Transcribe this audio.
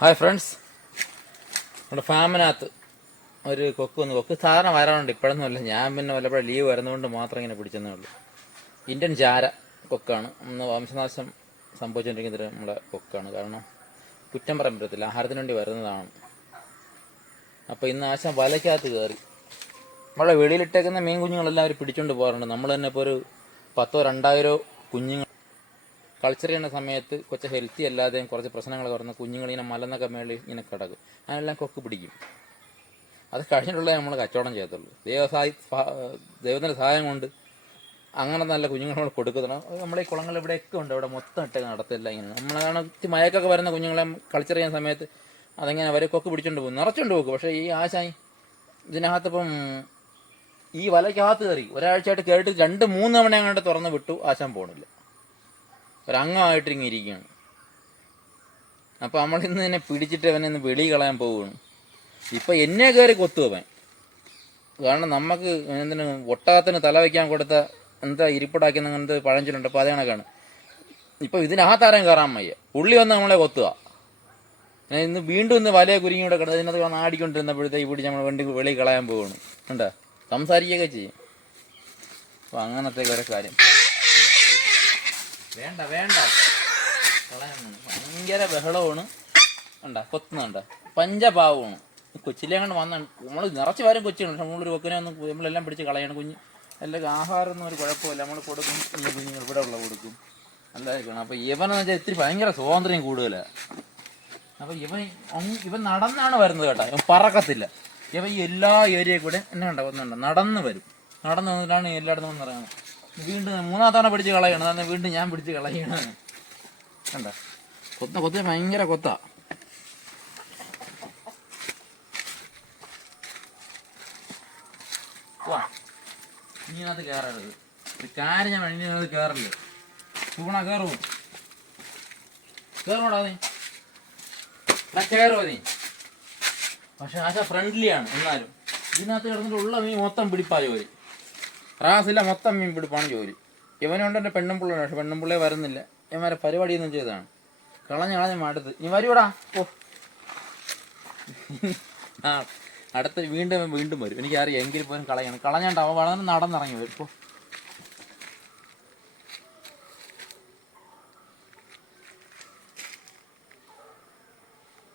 Hi friends, നമ്മുടെ ഫാമിനകത്ത് ഒരു കൊക്ക് സാധാരണ വരാറുണ്ട്. ഇപ്പോഴൊന്നുമല്ല, ഞാൻ പിന്നെ വല്ലപ്പോഴും ലീവ് വരുന്നതുകൊണ്ട് മാത്രം ഇങ്ങനെ പിടിച്ചെന്നേ ഉള്ളൂ. ഇന്ത്യൻ ചാര കൊക്കാണ്. ഇന്ന് വംശനാശം സംഭവിച്ചുകൊണ്ടിരിക്കുന്നത് നമ്മുടെ കൊക്കാണ്. കാരണം കുറ്റം പറയാൻ പറ്റത്തില്ല, ആഹാരത്തിന് വേണ്ടി വരുന്നതാണ്. അപ്പോൾ ഇന്ന് ആശാൻ വലയ്ക്കകത്ത് കയറി നമ്മളെ വെളിയിലിട്ടേക്കുന്ന മീൻ കുഞ്ഞുങ്ങളെല്ലാം അവർ പിടിച്ചുകൊണ്ട് പോകാറുണ്ട്. നമ്മൾ തന്നെ ഇപ്പോൾ ഒരു 1000-2000 കുഞ്ഞുങ്ങൾ കൾച്ചർ ചെയ്യുന്ന സമയത്ത് കുറച്ച് ഹെൽത്തി അല്ലാതെയും കുറച്ച് പ്രശ്നങ്ങളൊക്കെ വരുന്ന കുഞ്ഞുങ്ങളിങ്ങനെ മലന്നൊക്കെ മേളിൽ ഇങ്ങനെ കിടക്കും. അതിനെല്ലാം കൊക്ക് പിടിക്കും. അത് കഴിഞ്ഞിട്ടുള്ളേ നമ്മൾ കച്ചവടം ചെയ്യത്തുള്ളൂ. ദൈവത്തിൻ്റെ സഹായം കൊണ്ട് അങ്ങനെ നല്ല കുഞ്ഞുങ്ങൾ നമ്മൾ കൊടുക്കണം. നമ്മുടെ ഈ കുളങ്ങൾ ഇവിടെയൊക്കെ ഉണ്ട്. ഇവിടെ മൊത്തം ഇട്ടേക്ക് നടത്തില്ല. ഇങ്ങനെ നമ്മളാണ് മയക്കൊക്കെ വരുന്ന കുഞ്ഞുങ്ങളെ കൾച്ചർ ചെയ്യുന്ന സമയത്ത് അതെങ്ങനെ അവരെ കൊക്ക് പിടിച്ചോണ്ട് പോകും, നിറച്ചുകൊണ്ട് പോകും. പക്ഷേ ഈ ആശാൻ ഇതിനകത്തിപ്പം ഈ വലയ്ക്കകത്ത് കയറി ഒരാഴ്ചയായിട്ട് കയറിയിട്ട് 2-3 തവണ അങ്ങോട്ട് തുറന്ന് വിട്ടു. ആശാൻ പോകണില്ല, ഒരംഗമായിട്ട് ഇങ്ങനെ ഇരിക്കുകയാണ്. അപ്പോൾ നമ്മളിന്ന് തന്നെ പിടിച്ചിട്ട് അവനെ ഇന്ന് വെളി കളയാൻ പോവുകയാണ്. ഇപ്പം എന്നെ കയറി കൊത്തുവൻ. കാരണം നമുക്ക് എന്തിന് ഒട്ടകത്തിന് തല വയ്ക്കാൻ കൊടുത്ത എന്താ ഇരിപ്പിടാക്കുന്ന അങ്ങനത്തെ പഴഞ്ചൊല്ലുണ്ട്. അപ്പോൾ അതേ കണക്കാണ്. ഇപ്പം ഇതിനകത്താരം കയറാൻ വയ്യ, പുള്ളി വന്ന് നമ്മളെ കൊത്തുക. ഇന്ന് വീണ്ടും ഇന്ന് വലയെ കുരുങ്ങി ഇവിടെ കിടന്ന് ഇതിനകത്ത് വന്ന് ആടിക്കൊണ്ടിരുന്നപ്പോഴത്തേക്ക് പിടിച്ച് നമ്മൾ വെളി കളയാൻ പോവുകയാണ്. കണ്ടാ, സംസാരിക്കുകയൊക്കെ ചെയ്യും. അപ്പോൾ അങ്ങനത്തെ ഒരു കാര്യം. വേണ്ട കളയാൻ ഭയങ്കര ബഹളമാണ്. കണ്ട കൊത്തുന്നുണ്ട, പഞ്ചപാവമാണ്. കൊച്ചിലെ കണ്ട് വന്ന നമ്മൾ നിറച്ച് പേരും കൊച്ചുണ്ട്. പക്ഷെ നമ്മളൊരു കൊക്കിനെ ഒന്ന് നമ്മളെല്ലാം പിടിച്ച് കളയണം. കുഞ്ഞ് എല്ലാവർക്കും ആഹാരമൊന്നും ഒരു കുഴപ്പമില്ല, നമ്മൾ കൊടുക്കും. ഈ കുഞ്ഞുങ്ങൾ ഇവിടെ ഉള്ള കൊടുക്കും, നല്ലതായിരിക്കണം. അപ്പോൾ ഇവനെന്ന് വെച്ചാൽ ഇത്തിരി ഭയങ്കര സ്വാതന്ത്ര്യം കൂടുതലാണ്. അപ്പോൾ ഇവൻ നടന്നാണ് വരുന്നത് കേട്ടോ. ഇവൻ പറക്കത്തില്ല. ഇവൻ ഈ എല്ലാ ഏരിയയിൽ കൂടെ എന്നെ വന്നുണ്ട് നടന്ന് വരും. നടന്ന് വന്നിട്ടാണ് എല്ലായിടത്തും വന്ന് ഇറങ്ങുന്നത്. വീണ്ടും 3-ാം തവണ പിടിച്ച് കളയണം. അന്ന് വീണ്ടും ഞാൻ പിടിച്ച് കളയണം. കണ്ട കൊത്ത ഭയങ്കര കൊത്ത. വാ, ഇനിയത് കയറരുത്. ഒരു കാര്യം ഞാൻ ഇനിയത് കയറില്ല. സൂണ കയറുമോ? കയറണോടാ നീ, കയറുമോ നീ? പക്ഷെ ആശ ഫ്രണ്ട്ലിയാണ്. എന്നാലും ഇതിനകത്ത് കിടന്നിട്ടുള്ള മീൻ മൊത്തം പിടിപ്പാ ജോലി. റാസില്ല, മൊത്തം മീൻ പിടിപ്പാണ് ജോലി. ഇവനുണ്ട് എൻ്റെ പെണ്ണും പിള്ളേണ്. പക്ഷെ പെണ്ണും പിള്ളേ വരുന്നില്ല. ഇവന്മാരെ പരിപാടിയൊന്നും ചെയ്തതാണ്. കളഞ്ഞ് മടുത്ത്. നീ വരൂടാ. ഓ, അടുത്ത് വീണ്ടും വരും. എനിക്കറിയാം. എങ്കിൽ പോലും കളയണം. കളഞ്ഞാണ്ട് അവൻ വളരെ നടന്നിറങ്ങി വരും. ഇപ്പോൾ